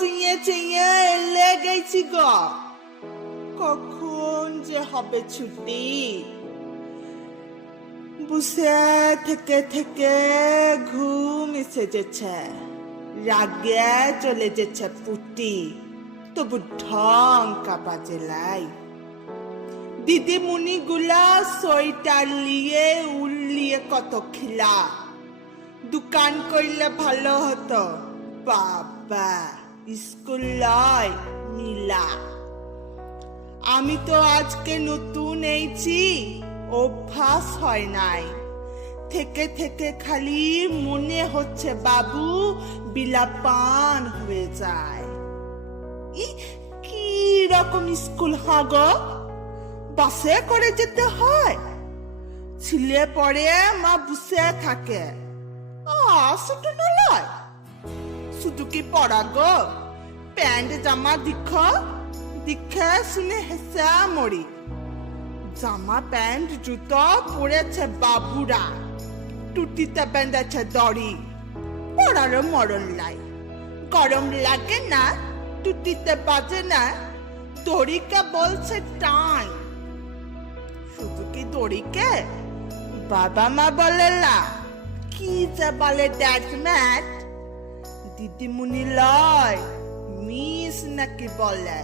চিয়ে চিয়ে এলে গেছি গ। কখন যে হবে ছুটি? বসে থেকে থেকে ঘুম এসে যেছে, রাগে চলে যেছে পুটি। তবু ঢং কাপাজে লাই দিদিমণি গুলা সোয়েটার লিয়ে, উল লিয়ে কত খিলা। দোকান করলে ভালো হতো, বাবা। স্কুল লয় নীলা। আমি তো আজকে নতুন এইছি, অভ্যাস হয় নাই। থেকে থেকে খালি মনে হচ্ছে বাবু বিলাপান হয়ে যায়। কি রকম স্কুল হাগ বাসে করে যেতে হয়? ছিলে পরে মা বসে থাকে। সেটা নয় শুধু কি পড়া গো প্যান্ট, জামা দিখ দিখে শুনে হেসে মরি। জামা, প্যান্ট, জুতো পরেছে বাবুরা। টুটিতে বেঁধেছে দড়ি। পড়ারও মরণ লাই গরম লাগে না, টুটিতে বাজে না। দড়িকে বলছে টান। শুধু কি দড়িকে বাবা মা বলে না কি যে বলে ড্যাড ম্যাট দিদিমণি লয়, মিস নাকি বলে,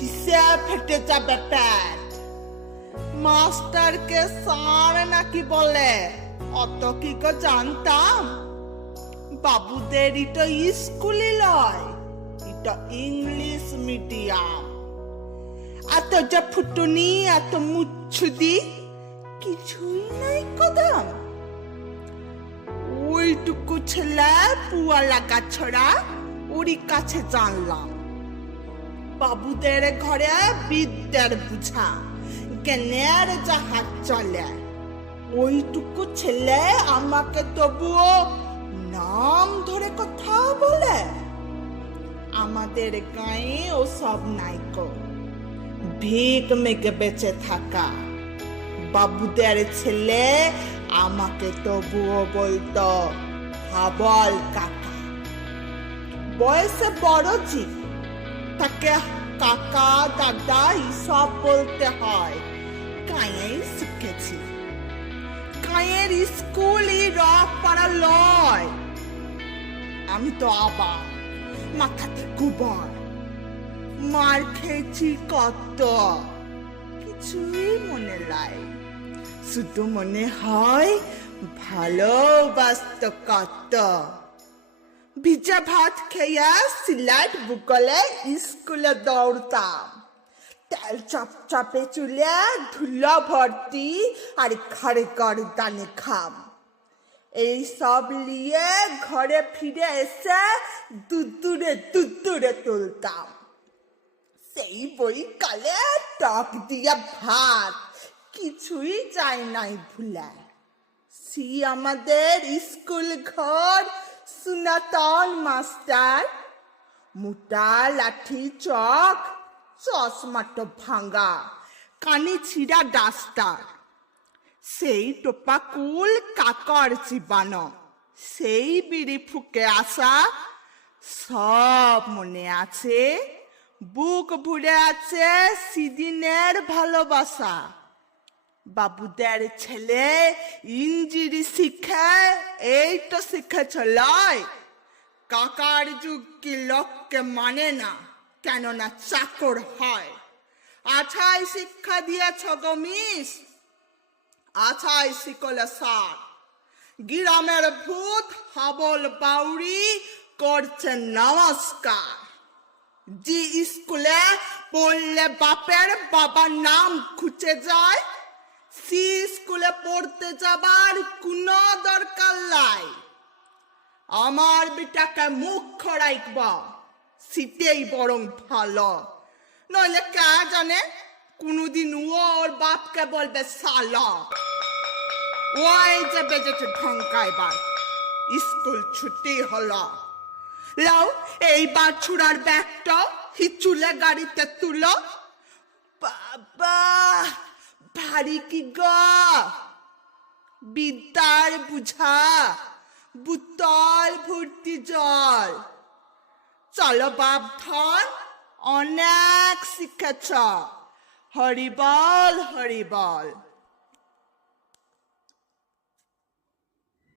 হিসাব ফেটে যাবে প্যাট মাস্টারকে সার নাকি বলে, অত কি গো জানতাম? বাবুদের এটা স্কুলে লয় এটা ইংলিশ মিডিয়াম। এত যে ফুটুনি, এত মুচ্ছুদি, কিছুই নাই কদম। ওইটুকু ছেলে পুয়া লাগা ছড়া ওরই কাছে জানলাম বাবুদের ঘরে বিদ্যার বুঝা, জ্ঞানের জাহাজ চলে। ওইটুকু ছেলে আমাকে তবুও নাম ধরে কথা বলে। আমাদের গায়ে ও সব নাইকো ভিক মেঘে বেঁচে থাকা। বাবুদের ছেলে আমাকে তবুও বলতো হাবল কাকা। বয়সে বড় জি তাকে কাকা দাদা সব বলতে হয়। শিখেছি। স্কুলই রক পাড়া লয়। আমি তো আবার মাথাতে গুবর। মার খেয়েছি কত। কিছুই মনে লাই শুধু মনে হয় ভালোবাসত কত ভিজা ভাত খেয়া সিলাট বুকলে স্কুলে দৌড়তাম তেল চপচপে চুলে ধুলো ভর্তি আর ঘরে গরদানে খাম। এই সব নিয়ে ঘরে ফিরে এসে দুদুরে দুদুরে তুলতাম। সেই বই কালে টক দিয়া ভাত, কিছুই চাই নাই ভুলে। সি আমাদের স্কুল ঘর, সুনাতন মাস্টার। মোটা লাঠি চক চশমাটো ভাঙা, কানে ছিঁড়া ডাস্টার সেই টোপা কুল কাকর চিবানো সেই বিড়ি ফুকে আসা, সব মনে আছে, বুক ভরে আছে সিদিনের ভালোবাসা। বাবুদের ছেলে ইঞ্জিরি শিখে এই তো শিখেছ লয় কাকার যুগ কি লোককে মানে না, কেননা চাকর হয়। আছাই শিক্ষা দিয়েছ গো মিস? আছাই শিকলে সার। গিরামের ভূত হাবল বাউরি করছে নমস্কার। জি স্কুলে পড়লে বাপের বাবার নাম খুঁজে যায় পড়তে যাবার কোনো দরকার নাই। আমার বিটাকে মুখ খড়াইব সিটেই বরং ভালো। নইলে কে জানে, কোনোদিন ওর বাপকে বলবে সালা। ওই যে বেজেছে ঢঙ্কাইবার, স্কুল ছুটি হলো। লাও এই বাছুরার ব্যাগটা হিচুলে গাড়িতে তুলো। বাবা! ভারী কি গ? বিদ্যার বুঝা, বুতল ভর্তি জল। চলো বাপ ধন অনেক শিখেছ। হরিবল হরিবল।